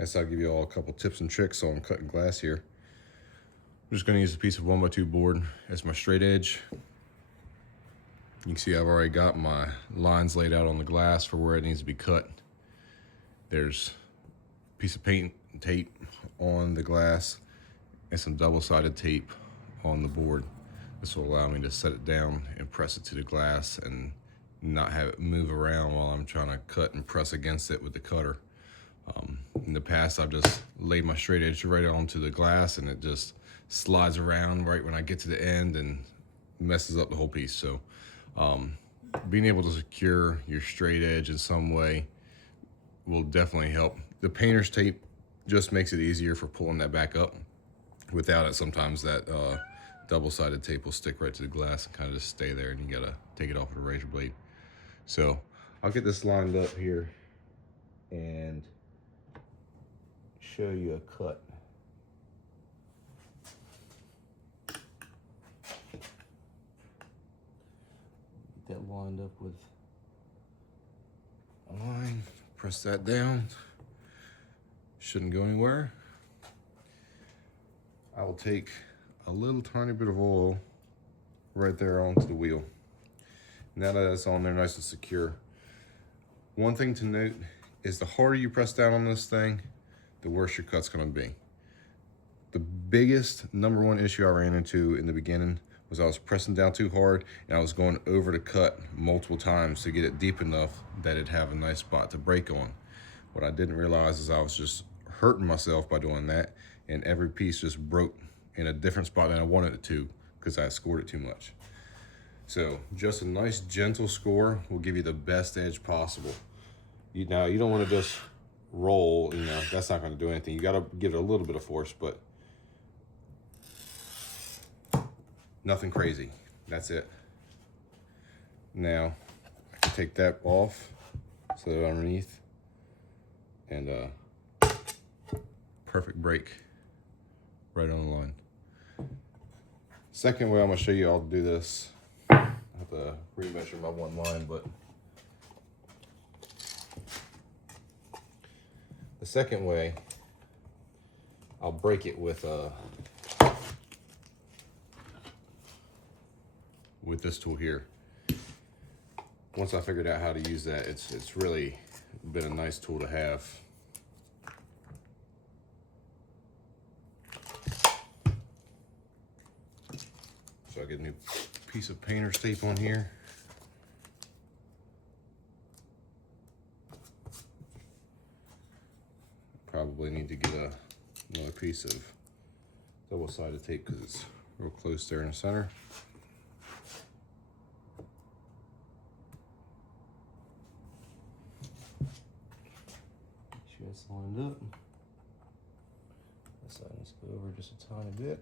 Guess I'll give you all a couple tips and tricks on cutting glass here. I'm just going to use a piece of 1x2 board as my straight edge. You can see I've already got my lines laid out on the glass for where it needs to be cut. There's a piece of paint and tape on the glass and some double-sided tape on the board. This will allow me to set it down and press it to the glass and not have it move around while I'm trying to cut and press against it with the cutter. In the past, I've just laid my straight edge right onto the glass and it just slides around right when I get to the end and messes up the whole piece. So being able to secure your straight edge in some way will definitely help. The painter's tape just makes it easier for pulling that back up. Without it, sometimes that double-sided tape will stick right to the glass and kind of just stay there, and you gotta take it off with a razor blade. So I'll get this lined up here and show you a cut. Get that lined up with a line, press that down. Shouldn't go anywhere. I will take a little tiny bit of oil right there onto the wheel. Now that it's on there nice and secure. One thing to note is the harder you press down on this thing, the worse your cut's gonna be. The biggest #1 issue I ran into in the beginning was I was pressing down too hard and I was going over the cut multiple times to get it deep enough that it'd have a nice spot to break on. What I didn't realize is I was just hurting myself by doing that, and every piece just broke in a different spot than I wanted it to because I scored it too much. So just a nice gentle score will give you the best edge possible. Now you don't want to just roll, that's not going to do anything. You got to give it a little bit of force, but nothing crazy. That's it. Now I can take that off, set it underneath, and perfect break right on the line. Second way I'm going to show you how to do this. I have to remeasure my one line, but the second way, I'll break it with this tool here. Once I figured out how to use that, it's really been a nice tool to have. So I get a new piece of painter's tape on here. Probably need to get another piece of double-sided tape because it's real close there in the center. Make sure it's lined up. This side needs to go over just a tiny bit.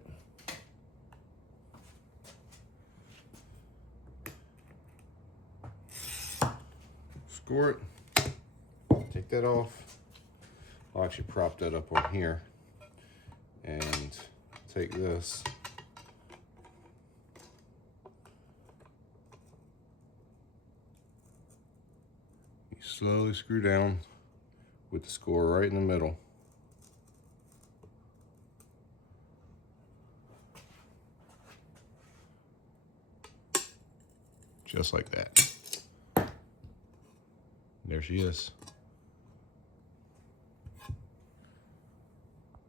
Score it. Take that off. I'll actually prop that up on here and take this. You slowly screw down with the score right in the middle. Just like that. There she is.